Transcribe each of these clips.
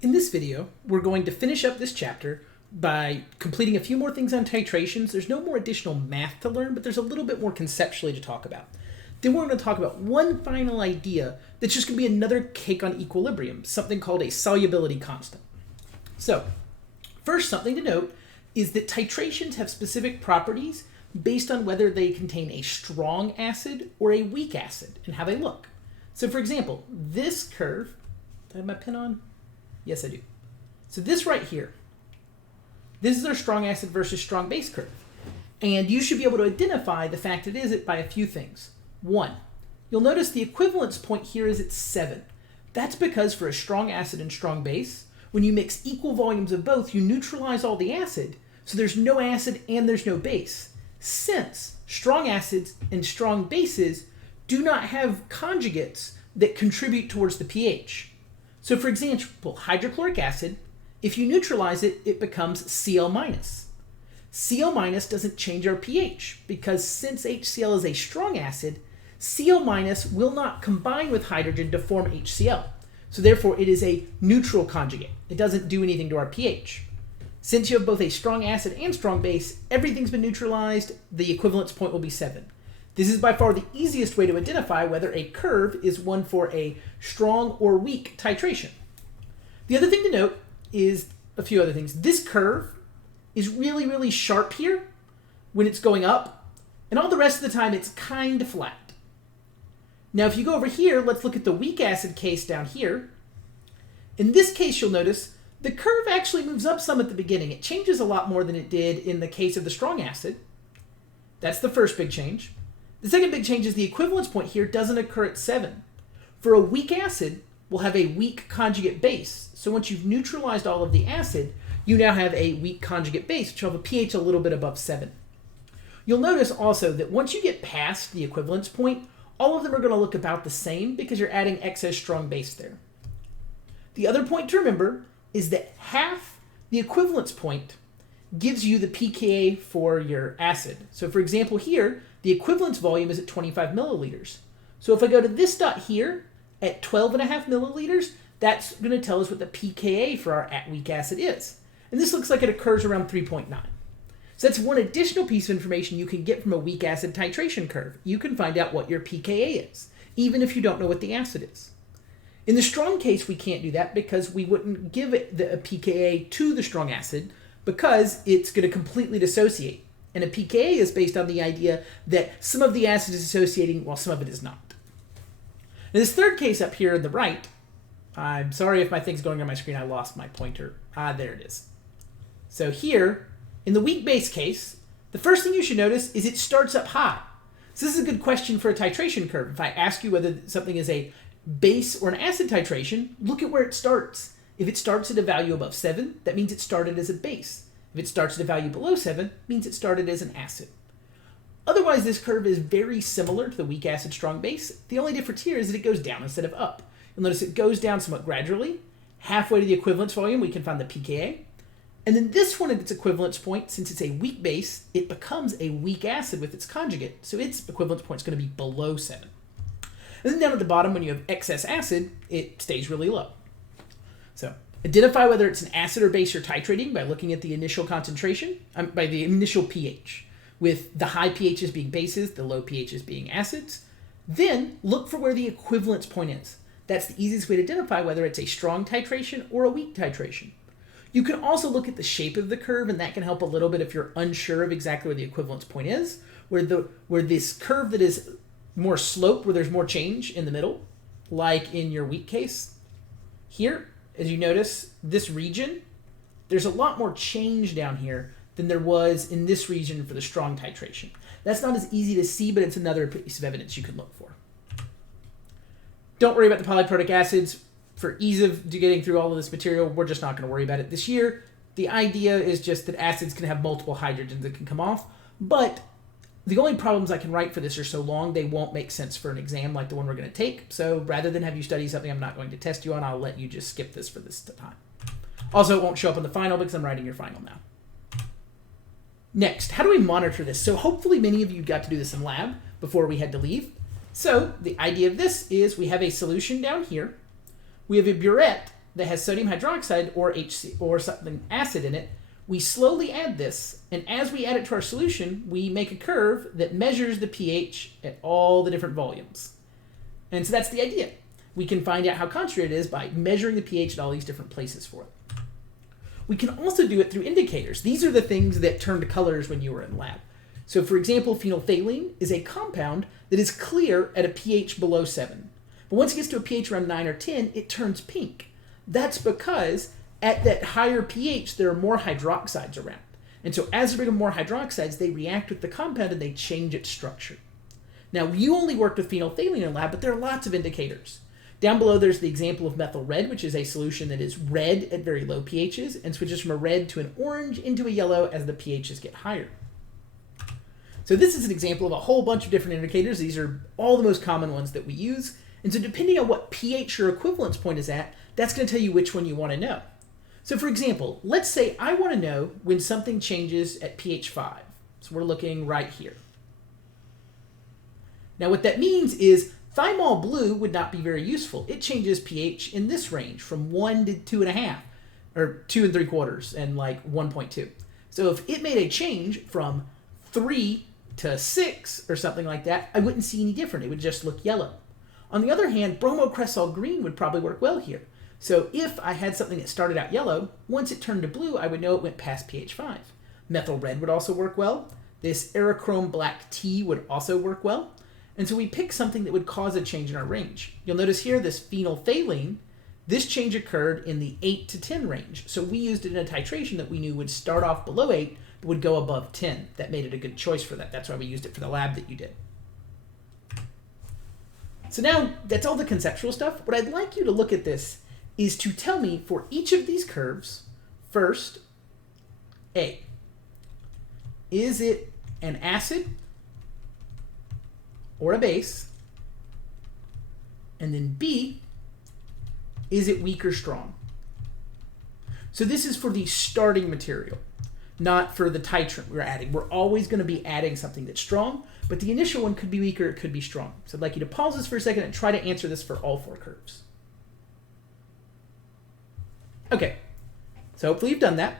In this video, we're going to finish up this chapter by completing a few more things on titrations. There's no more additional math to learn, but there's a little bit more conceptually to talk about. Then we're going to talk about one final idea that's just going to be another cake on equilibrium, something called a solubility constant. So, first, something to note is that titrations have specific properties based on whether they contain a strong acid or a weak acid and how they look. So, for example, this curve, do I have my pen on? Yes, I do. So this right here, this is our strong acid versus strong base curve. And you should be able to identify the fact it is by a few things. One, you'll notice the equivalence point here is at 7. That's because for a strong acid and strong base, when you mix equal volumes of both, you neutralize all the acid, so there's no acid and there's no base. Since strong acids and strong bases do not have conjugates that contribute towards the pH. So for example, hydrochloric acid, if you neutralize it, it becomes Cl-. Cl- doesn't change our pH because since HCl is a strong acid, Cl- will not combine with hydrogen to form HCl. So therefore it is a neutral conjugate. It doesn't do anything to our pH. Since you have both a strong acid and strong base, everything's been neutralized, the equivalence point will be 7. This is by far the easiest way to identify whether a curve is one for a strong or weak titration. The other thing to note is a few other things. This curve is really, really sharp here when it's going up, and all the rest of the time it's kind of flat. Now if you go over here, let's look at the weak acid case down here. In this case, you'll notice the curve actually moves up some at the beginning. It changes a lot more than it did in the case of the strong acid. That's the first big change. The second big change is the equivalence point here doesn't occur at 7. For a weak acid, we'll have a weak conjugate base. So once you've neutralized all of the acid, you now have a weak conjugate base, which will have a pH a little bit above 7. You'll notice also that once you get past the equivalence point, all of them are going to look about the same because you're adding excess strong base there. The other point to remember is that half the equivalence point gives you the pKa for your acid. So for example here, the equivalence volume is at 25 milliliters. So if I go to this dot here at 12.5 milliliters, that's going to tell us what the pKa for our weak acid is. And this looks like it occurs around 3.9. So that's one additional piece of information you can get from a weak acid titration curve. You can find out what your pKa is, even if you don't know what the acid is. In the strong case, we can't do that because we wouldn't give it the pKa to the strong acid because it's going to completely dissociate. And a pKa is based on the idea that some of the acid is associating while some of it is not. In this third case up here on the right, I'm sorry if my thing's going on my screen, I lost my pointer. There it is. So here, in the weak base case, the first thing you should notice is it starts up high. So this is a good question for a titration curve. If I ask you whether something is a base or an acid titration, look at where it starts. If it starts at a value above 7, that means it started as a base. If it starts at a value below 7, it means it started as an acid. Otherwise, this curve is very similar to the weak acid strong base. The only difference here is that it goes down instead of up. You'll notice it goes down somewhat gradually. Halfway to the equivalence volume, we can find the pKa. And then this one at its equivalence point, since it's a weak base, it becomes a weak acid with its conjugate. So its equivalence point is going to be below 7. And then down at the bottom, when you have excess acid, it stays really low. So identify whether it's an acid or base you're titrating by looking at the initial concentration, by the initial pH, with the high pHs being bases, the low pHs being acids. Then look for where the equivalence point is. That's the easiest way to identify whether it's a strong titration or a weak titration. You can also look at the shape of the curve, and that can help a little bit if you're unsure of exactly where the equivalence point is, where this curve that is more slope, where there's more change in the middle, like in your weak case. Here, as you notice, this region, there's a lot more change down here than there was in this region for the strong titration. That's not as easy to see, but it's another piece of evidence you can look for. Don't worry about the polyprotic acids. For ease of getting through all of this material, we're just not going to worry about it this year. The idea is just that acids can have multiple hydrogens that can come off, but the only problems I can write for this are so long they won't make sense for an exam like the one we're going to take. So rather than have you study something I'm not going to test you on, I'll let you just skip this for this time. Also, it won't show up in the final because I'm writing your final now. Next, how do we monitor this? So hopefully many of you got to do this in lab before we had to leave. So the idea of this is we have a solution down here. We have a burette that has sodium hydroxide or HC or something acid in it, we slowly add this, and as we add it to our solution, we make a curve that measures the pH at all the different volumes. And so that's the idea. We can find out how concentrated it is by measuring the pH at all these different places for it. We can also do it through indicators. These are the things that turn to colors when you were in lab. So for example, phenolphthalein is a compound that is clear at a pH below 7. But once it gets to a pH around 9 or 10, it turns pink. That's because at that higher pH, there are more hydroxides around. And so as there become more hydroxides, they react with the compound and they change its structure. Now, you only worked with phenolphthalein in lab, but there are lots of indicators. Down below, there's the example of methyl red, which is a solution that is red at very low pHs and switches from a red to an orange into a yellow as the pHs get higher. So this is an example of a whole bunch of different indicators. These are all the most common ones that we use. And so depending on what pH your equivalence point is at, that's going to tell you which one you want to know. So for example, let's say I want to know when something changes at pH 5. So we're looking right here. Now what that means is thymol blue would not be very useful. It changes pH in this range from 1 to 2.5, or 2 3/4, and like 1.2. So if it made a change from 3 to 6 or something like that, I wouldn't see any different. It would just look yellow. On the other hand, bromocresol green would probably work well here. So if I had something that started out yellow, once it turned to blue, I would know it went past pH 5. Methyl red would also work well. This aerochrome black tea would also work well. And so we pick something that would cause a change in our range. You'll notice here this phenolphthalein, this change occurred in the 8 to 10 range. So we used it in a titration that we knew would start off below 8, but would go above 10. That made it a good choice for that. That's why we used it for the lab that you did. So now that's all the conceptual stuff. What I'd like you to look at this is to tell me for each of these curves, first, A, is it an acid or a base? And then B, is it weak or strong? So this is for the starting material, not for the titrant we're adding. We're always going to be adding something that's strong, but the initial one could be weaker, it could be strong. So I'd like you to pause this for a second and try to answer this for all 4 curves. Okay, so hopefully you've done that.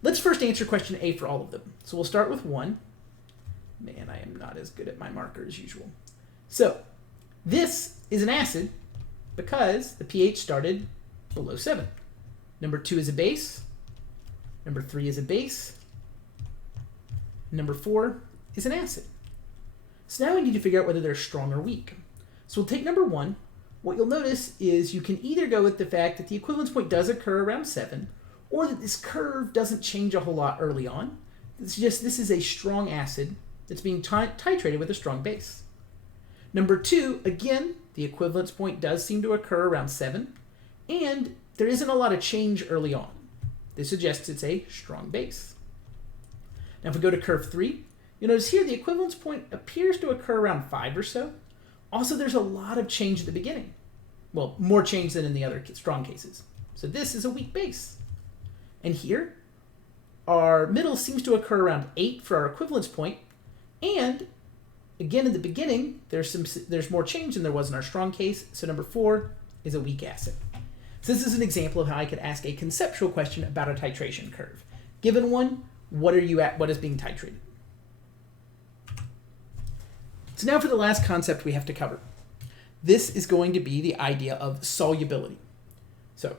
Let's first answer question A for all of them. So we'll start with 1. Man, I am not as good at my marker as usual. So this is an acid because the pH started below 7. Number 2 is a base. Number 3 is a base. Number 4 is an acid. So now we need to figure out whether they're strong or weak. So we'll take number 1. What you'll notice is you can either go with the fact that the equivalence point does occur around 7, or that this curve doesn't change a whole lot early on. It's just this is a strong acid that's being titrated with a strong base. Number 2, again, the equivalence point does seem to occur around 7, and there isn't a lot of change early on. This suggests it's a strong base. Now if we go to curve 3, you'll notice here the equivalence point appears to occur around 5 or so. Also, there's a lot of change at the beginning. Well, more change than in the other strong cases. So this is a weak base. And here, our middle seems to occur around 8 for our equivalence point. And again, in the beginning, there's more change than there was in our strong case. So number 4 is a weak acid. So this is an example of how I could ask a conceptual question about a titration curve. Given one, what are you at? What is being titrated? So now for the last concept we have to cover. This is going to be the idea of solubility. So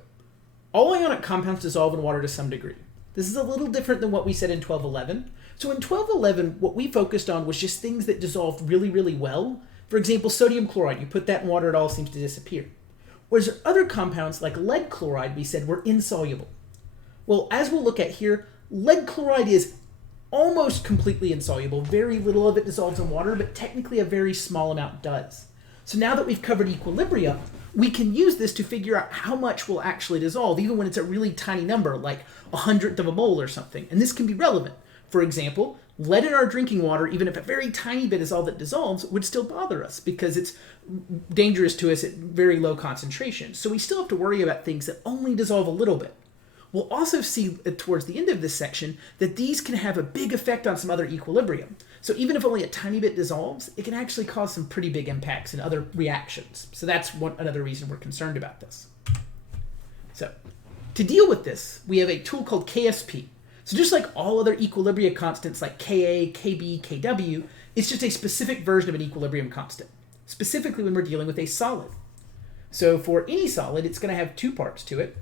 all ionic compounds dissolve in water to some degree. This is a little different than what we said in 1211. So in 1211, what we focused on was just things that dissolved really, really well. For example, sodium chloride. You put that in water, it all seems to disappear. Whereas there are other compounds like lead chloride we said were insoluble. Well, as we'll look at here, lead chloride is almost completely insoluble. Very little of it dissolves in water, but technically a very small amount does. So now that we've covered equilibria, we can use this to figure out how much will actually dissolve, even when it's a really tiny number, like 1/100th of a mole or something. And this can be relevant. For example, lead in our drinking water, even if a very tiny bit is all that dissolves, would still bother us because it's dangerous to us at very low concentrations. So we still have to worry about things that only dissolve a little bit. We'll also see towards the end of this section that these can have a big effect on some other equilibrium. So even if only a tiny bit dissolves, it can actually cause some pretty big impacts in other reactions. So that's another reason we're concerned about this. So to deal with this, we have a tool called KSP. So just like all other equilibrium constants like Ka, Kb, Kw, it's just a specific version of an equilibrium constant, specifically when we're dealing with a solid. So for any solid, it's going to have two parts to it.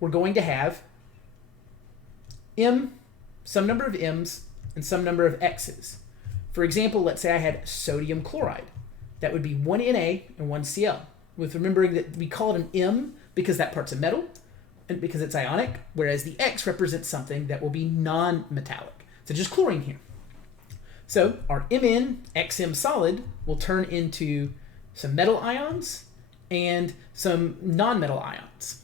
We're going to have m, some number of m's, and some number of x's. For example, let's say I had sodium chloride. That would be one Na and one Cl. With remembering that we call it an m because that part's a metal, and because it's ionic, whereas the X represents something that will be non-metallic. So just chlorine here. So our Mn XM solid will turn into some metal ions and some non-metal ions.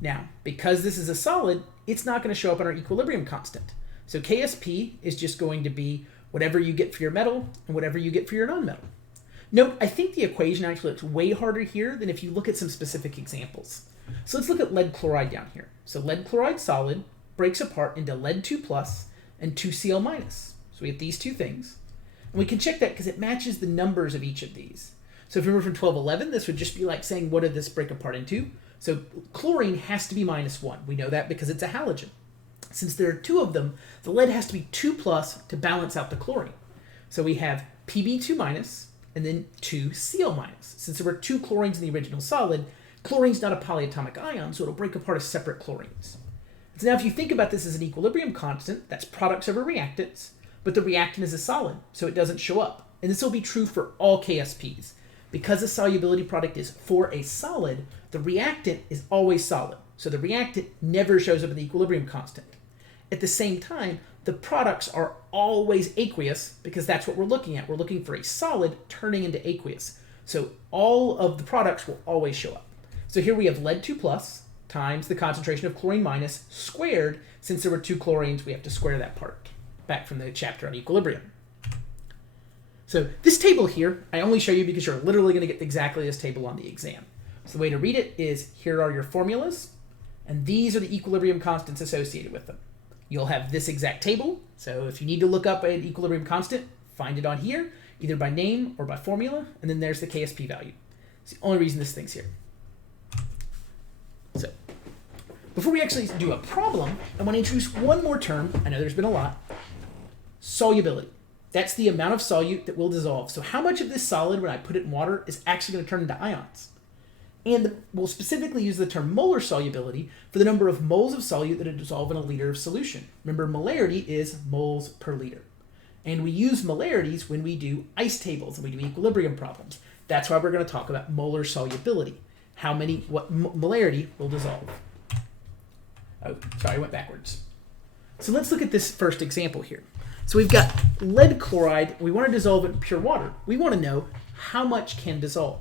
Now, because this is a solid, it's not going to show up on our equilibrium constant. So KSP is just going to be whatever you get for your metal and whatever you get for your non-metal. Note, I think the equation actually looks way harder here than if you look at some specific examples. So let's look at lead chloride down here. So lead chloride solid breaks apart into lead 2 plus and 2Cl minus. So we have these two things. And we can check that because it matches the numbers of each of these. So if you remember from 1211, this would just be like saying, what did this break apart into? So chlorine has to be -1. We know that because it's a halogen. Since there are two of them, the lead has to be 2 plus to balance out the chlorine. So we have Pb2 minus and then 2Cl minus. Since there were two chlorines in the original solid, chlorine's not a polyatomic ion, so it'll break apart as separate chlorines. So now if you think about this as an equilibrium constant, that's products over reactants, but the reactant is a solid, so it doesn't show up. And this will be true for all KSPs. Because the solubility product is for a solid, the reactant is always solid. So the reactant never shows up in the equilibrium constant. At the same time, the products are always aqueous because that's what we're looking at. We're looking for a solid turning into aqueous. So all of the products will always show up. So here we have lead 2 plus times the concentration of chlorine minus squared. Since there were two chlorines, we have to square that part back from the chapter on equilibrium. So this table here, I only show you because you're literally going to get exactly this table on the exam. So the way to read it is, here are your formulas, and these are the equilibrium constants associated with them. You'll have this exact table, so if you need to look up an equilibrium constant, find it on here, either by name or by formula, and then there's the KSP value. It's the only reason this thing's here. So, before we actually do a problem, I want to introduce one more term. I know there's been a lot. Solubility. That's the amount of solute that will dissolve. So how much of this solid, when I put it in water, is actually going to turn into ions? And we'll specifically use the term molar solubility for the number of moles of solute that dissolve in a liter of solution. Remember, molarity is moles per liter. And we use molarities when we do ice tables and we do equilibrium problems. That's why we're going to talk about molar solubility. What molarity will dissolve. Oh, sorry, I went backwards. So let's look at this first example here. So we've got lead chloride. We want to dissolve it in pure water. We want to know how much can dissolve.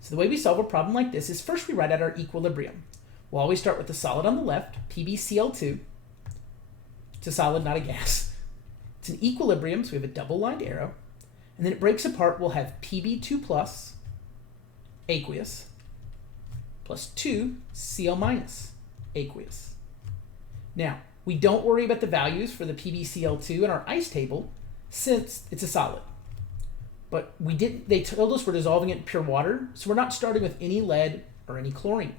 So the way we solve a problem like this is first we write out our equilibrium. We'll always start with the solid on the left, PbCl2. It's a solid, not a gas. It's an equilibrium, so we have a double-lined arrow. And then it breaks apart. We'll have Pb2 plus, aqueous, plus 2Cl minus, aqueous. Now, we don't worry about the values for the PbCl2 in our ice table since it's a solid. But they told us we're dissolving it in pure water, so we're not starting with any lead or any chlorine.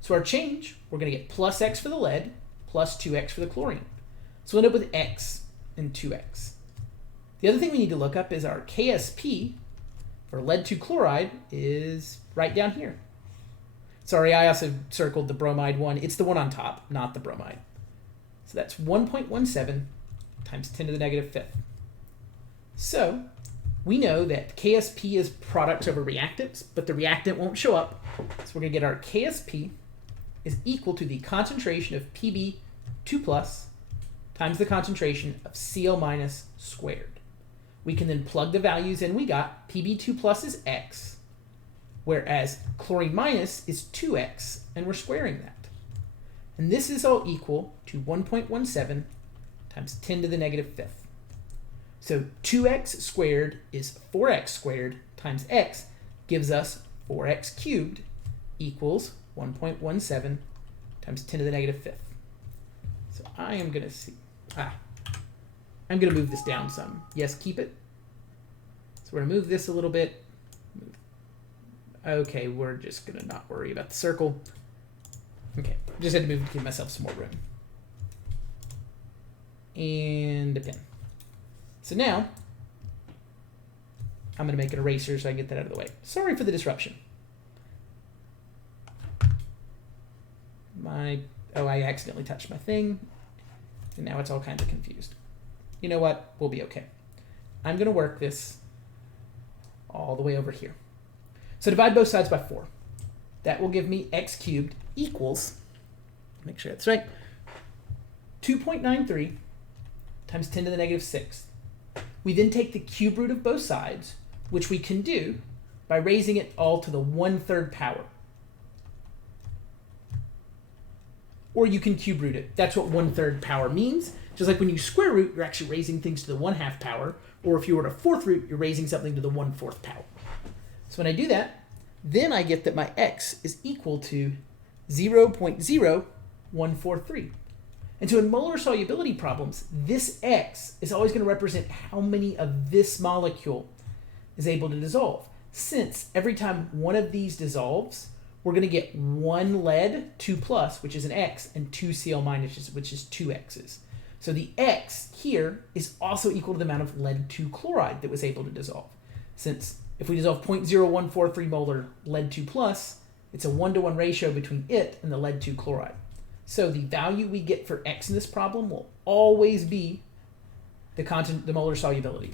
So our change, we're going to get plus X for the lead, plus 2X for the chlorine. So we'll end up with X and 2X. The other thing we need to look up is our KSP for lead 2 chloride is right down here. Sorry, I also circled the bromide one. It's the one on top, not the bromide. So that's 1.17 times 10 to the negative fifth. So we know that KSP is products over reactants, but the reactant won't show up. So we're going to get our KSP is equal to the concentration of Pb2 plus times the concentration of Cl minus squared. We can then plug the values in we got. Pb2 plus is X, whereas chlorine minus is 2X, and we're squaring that. And this is all equal to 1.17 times 10 to the negative fifth. So 2x squared is 4x squared times x gives us 4x cubed equals 1.17 times 10 to the negative fifth. So I am going to see. I'm going to move this down some. Yes, keep it. So we're going to move this a little bit. Move Okay, we're just going to not worry about the circle. Okay, just had to move to give myself some more room. And a pin. So now, I'm going to make an eraser so I can get that out of the way. Sorry for the disruption. I accidentally touched my thing. And now it's all kind of confused. You know what? We'll be okay. I'm going to work this all the way over here. So divide both sides by 4. That will give me x cubed equals, make sure that's right, 2.93 times 10 to the negative 6th. We then take the cube root of both sides, which we can do by raising it all to the 1/3 power. Or you can cube root it. That's what 1/3 power means. Just like when you square root, you're actually raising things to the 1/2 power. Or if you were to 4th root, you're raising something to the 1/4 power. So when I do that, then I get that my x is equal to 0.0143. And so in molar solubility problems, this x is always going to represent how many of this molecule is able to dissolve. Since every time one of these dissolves, we're going to get 1 lead, 2+, which is an x, and 2 Cl-, which is 2 x's. So the x here is also equal to the amount of lead 2 chloride that was able to dissolve. Since if we dissolve 0.0143 molar lead 2+, it's a 1-to-1 ratio between it and the lead 2 chloride. So the value we get for x in this problem will always be the molar solubility.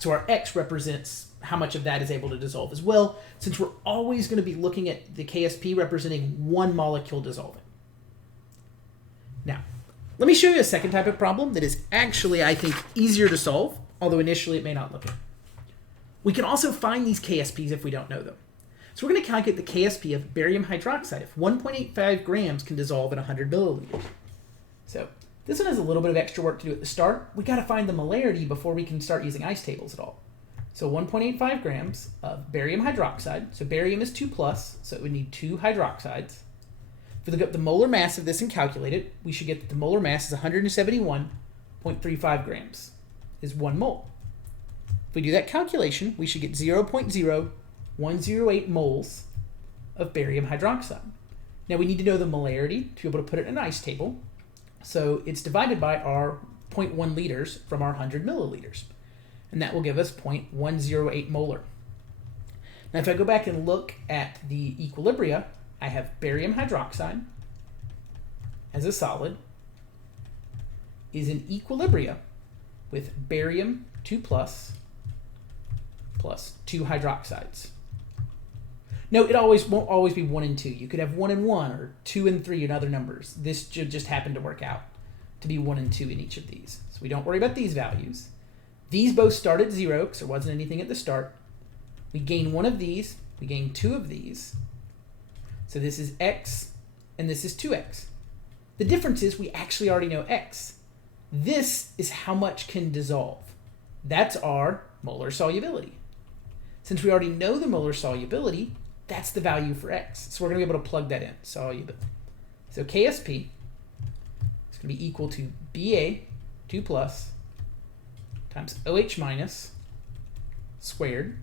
So our x represents how much of that is able to dissolve as well, since we're always going to be looking at the KSP representing one molecule dissolving. Now, let me show you a second type of problem that is actually, I think, easier to solve, although initially it may not look it. We can also find these KSPs if we don't know them. So we're going to calculate the KSP of barium hydroxide if 1.85 grams can dissolve in 100 milliliters. So this one has a little bit of extra work to do at the start. We got to find the molarity before we can start using ice tables at all. So 1.85 grams of barium hydroxide. So barium is 2+, so it would need 2 hydroxides. If we look up the molar mass of this and calculate it, we should get that the molar mass is 171.35 grams, is 1 mole. If we do that calculation, we should get 0.0108 moles of barium hydroxide. Now we need to know the molarity to be able to put it in an ice table. So it's divided by our 0.1 liters from our 100 milliliters. And that will give us 0.108 molar. Now if I go back and look at the equilibria, I have barium hydroxide as a solid is in equilibria with barium 2+ plus 2 hydroxides. No, it won't always be 1 and 2. You could have 1 and 1 or 2 and 3 and other numbers. This should just happen to work out to be 1 and 2 in each of these. So we don't worry about these values. These both start at 0 because there wasn't anything at the start. We gain 1 of these. We gain 2 of these. So this is x and this is 2x. The difference is we actually already know x. This is how much can dissolve. That's our molar solubility. Since we already know the molar solubility, that's the value for x. So we're going to be able to plug that in, solubility. So KSP is going to be equal to Ba 2+ times OH- squared.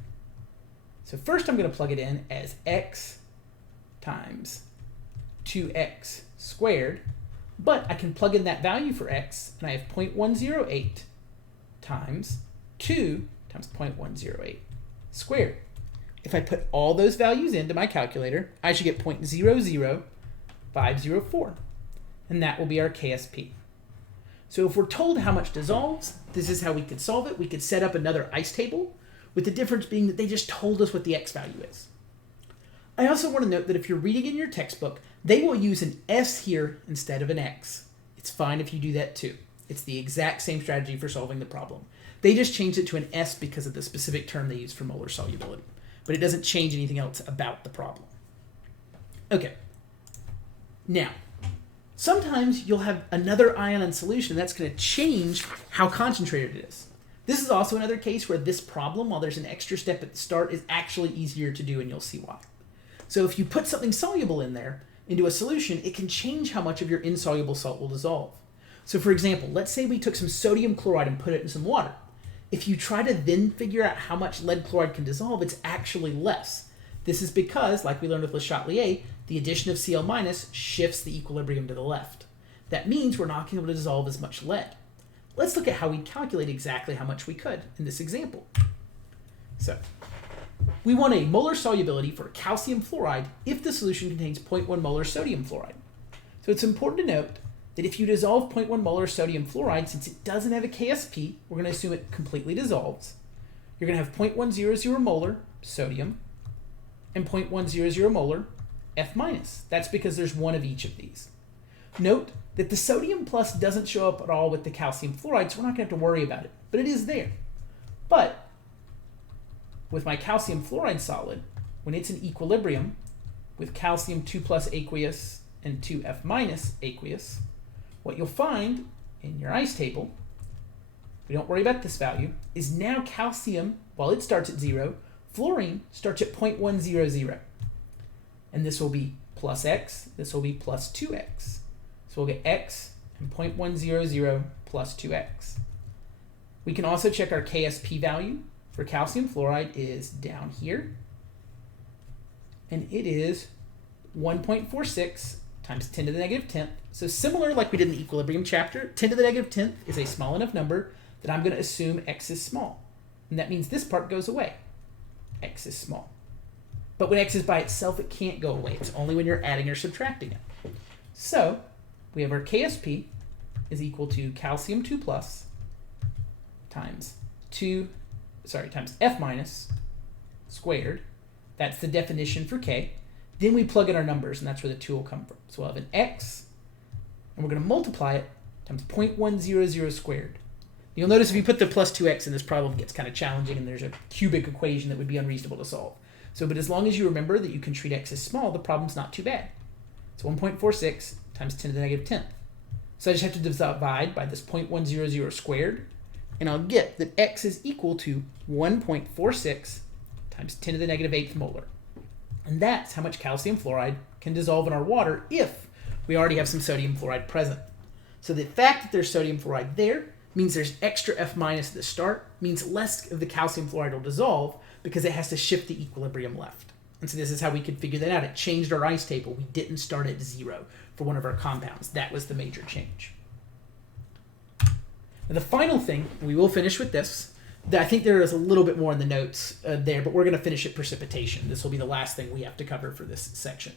So first I'm going to plug it in as x times 2x squared, but I can plug in that value for x, and I have 0.108 times 2 times 0.108 squared. If I put all those values into my calculator, I should get 0.00504, and that will be our KSP. So if we're told how much dissolves, this is how we could solve it. We could set up another ice table, with the difference being that they just told us what the x value is. I also want to note that if you're reading in your textbook, they will use an S here instead of an X. It's fine if you do that too. It's the exact same strategy for solving the problem. They just changed it to an S because of the specific term they use for molar solubility. But it doesn't change anything else about the problem. Okay. Now, sometimes you'll have another ion in solution that's going to change how concentrated it is. This is also another case where this problem, while there's an extra step at the start, is actually easier to do, and you'll see why. So if you put something soluble in there into a solution, it can change how much of your insoluble salt will dissolve. So for example, let's say we took some sodium chloride and put it in some water. If you try to then figure out how much lead chloride can dissolve, it's actually less. This is because, like we learned with Le Chatelier, the addition of Cl- shifts the equilibrium to the left. That means we're not going to be able to dissolve as much lead. Let's look at how we calculate exactly how much we could in this example. So, we want a molar solubility for calcium fluoride if the solution contains 0.1 molar sodium fluoride. So it's important to note that if you dissolve 0.1 molar sodium fluoride, since it doesn't have a KSP, we're going to assume it completely dissolves. You're going to have 0.100 molar sodium and 0.100 molar F-. That's because there's one of each of these. Note that the sodium plus doesn't show up at all with the calcium fluoride, so we're not going to have to worry about it, but it is there. But with my calcium fluoride solid, when it's in equilibrium with calcium 2 plus aqueous and 2 F- aqueous, what you'll find in your ice table, we don't worry about this value, is now calcium, while it starts at 0, fluorine starts at 0.100. And this will be plus x, this will be plus 2x. So we'll get x and 0.100 plus 2x. We can also check our KSP value for calcium fluoride is down here. And it is 1.46 times 10 to the negative 10th. So similar like we did in the equilibrium chapter, 10 to the negative 10th is a small enough number that I'm going to assume x is small. And that means this part goes away. X is small. But when x is by itself, it can't go away. It's only when you're adding or subtracting it. So we have our KSP is equal to calcium 2 plus times F- squared. That's the definition for K. Then we plug in our numbers, and that's where the 2 will come from. So we'll have an x, and we're going to multiply it times 0.100 squared. You'll notice if you put the plus 2x in, this problem gets kind of challenging, and there's a cubic equation that would be unreasonable to solve. So, but as long as you remember that you can treat x as small, the problem's not too bad. So 1.46 times 10 to the negative 10th. So I just have to divide by this 0.100 squared, and I'll get that x is equal to 1.46 times 10 to the negative 8th molar. And that's how much calcium fluoride can dissolve in our water if we already have some sodium fluoride present. So the fact that there's sodium fluoride there means there's extra F- at the start, means less of the calcium fluoride will dissolve because it has to shift the equilibrium left. And so this is how we could figure that out. It changed our ice table. We didn't start at 0 for one of our compounds. That was the major change. Now the final thing, and we will finish with this, I think there is a little bit more in the notes there, but we're going to finish at precipitation. This will be the last thing we have to cover for this section.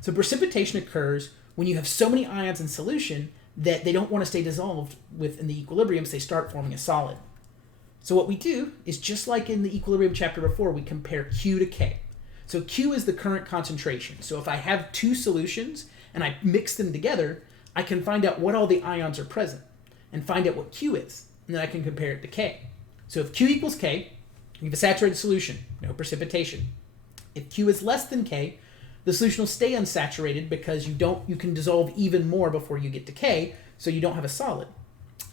So precipitation occurs when you have so many ions in solution that they don't want to stay dissolved within the equilibrium, so they start forming a solid. So what we do is just like in the equilibrium chapter before, we compare Q to K. So Q is the current concentration. So if I have two solutions and I mix them together, I can find out what all the ions are present and find out what Q is, and then I can compare it to K. So if Q equals K, you have a saturated solution, no precipitation. If Q is less than K, the solution will stay unsaturated because you can dissolve even more before you get to K, so you don't have a solid.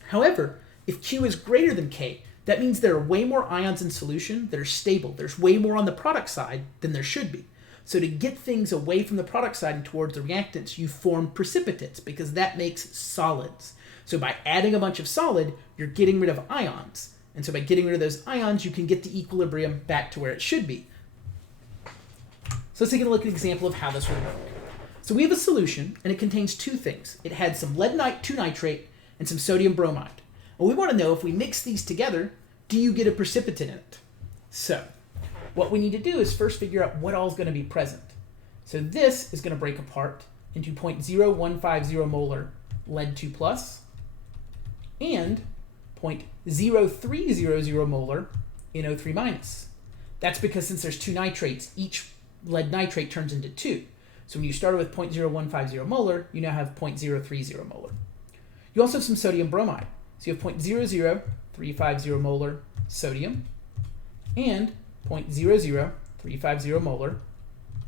However, if Q is greater than K, that means there are way more ions in solution that are stable. There's way more on the product side than there should be. So to get things away from the product side and towards the reactants, you form precipitates because that makes solids. So by adding a bunch of solid, you're getting rid of ions. And so by getting rid of those ions, you can get the equilibrium back to where it should be. So let's take a look at an example of how this would work. So we have a solution, and it contains two things. It had some lead 2 nitrate and some sodium bromide. And we want to know if we mix these together, do you get a precipitate in it? So what we need to do is first figure out what all is going to be present. So this is going to break apart into 0.0150 molar lead 2 plus and 0.0300 molar NO3 minus. That's because since there's two nitrates, each lead nitrate turns into 2. So when you started with 0.0150 molar, you now have 0.030 molar. You also have some sodium bromide. So you have 0.00350 molar sodium and 0.00350 molar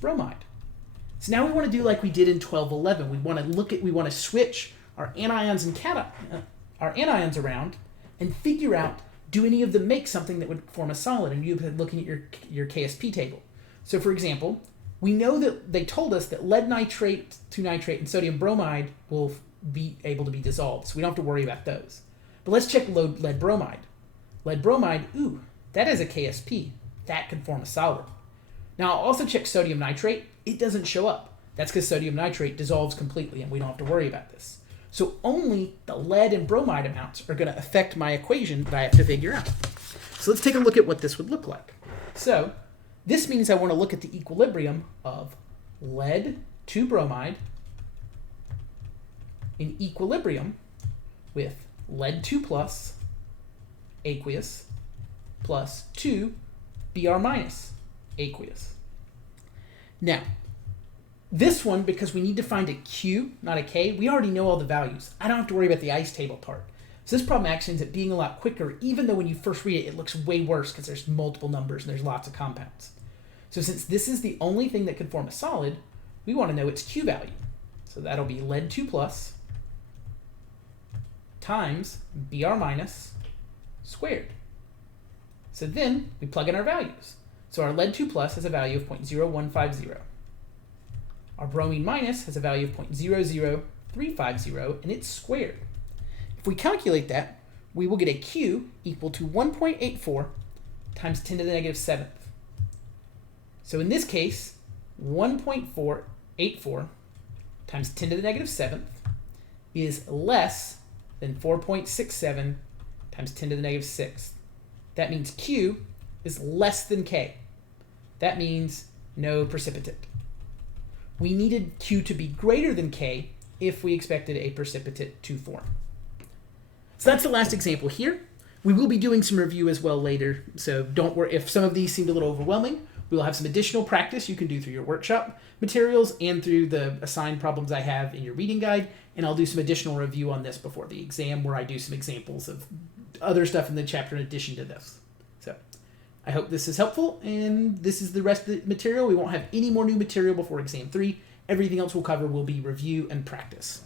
bromide. So now we want to do like we did in 1211. We want to switch our anions and our anions around and figure out, do any of them make something that would form a solid? And you've been looking at your KSP table. So for example, we know that they told us that lead nitrate, 2 nitrate, and sodium bromide will be able to be dissolved. So we don't have to worry about those. But let's check lead bromide. Lead bromide, ooh, that has a KSP. That can form a solid. Now I'll also check sodium nitrate. It doesn't show up. That's because sodium nitrate dissolves completely and we don't have to worry about this. So only the lead and bromide amounts are going to affect my equation that I have to figure out. So let's take a look at what this would look like. So this means I want to look at the equilibrium of lead to bromide in equilibrium with lead 2 plus aqueous plus 2 Br minus aqueous. Now, this one, because we need to find a Q, not a K, we already know all the values. I don't have to worry about the ice table part. So this problem actually ends up being a lot quicker, even though when you first read it, it looks way worse because there's multiple numbers and there's lots of compounds. So since this is the only thing that can form a solid, we want to know its Q value. So that'll be lead 2 plus times Br minus squared. So then we plug in our values. So our lead 2 plus has a value of 0.0150. Our bromine minus has a value of 0.00350, and it's squared. If we calculate that, we will get a Q equal to 1.84 times 10 to the negative 7th. So in this case, 1.484 times 10 to the negative 7th is less than 4.67 times 10 to the negative 6th. That means Q is less than K. That means no precipitate. We needed Q to be greater than K if we expected a precipitate to form. So that's the last example here. We will be doing some review as well later, so don't worry. If some of these seemed a little overwhelming, we will have some additional practice you can do through your workshop materials and through the assigned problems I have in your reading guide, and I'll do some additional review on this before the exam where I do some examples of other stuff in the chapter in addition to this. So I hope this is helpful, and this is the rest of the material. We won't have any more new material before exam 3. Everything else we'll cover will be review and practice.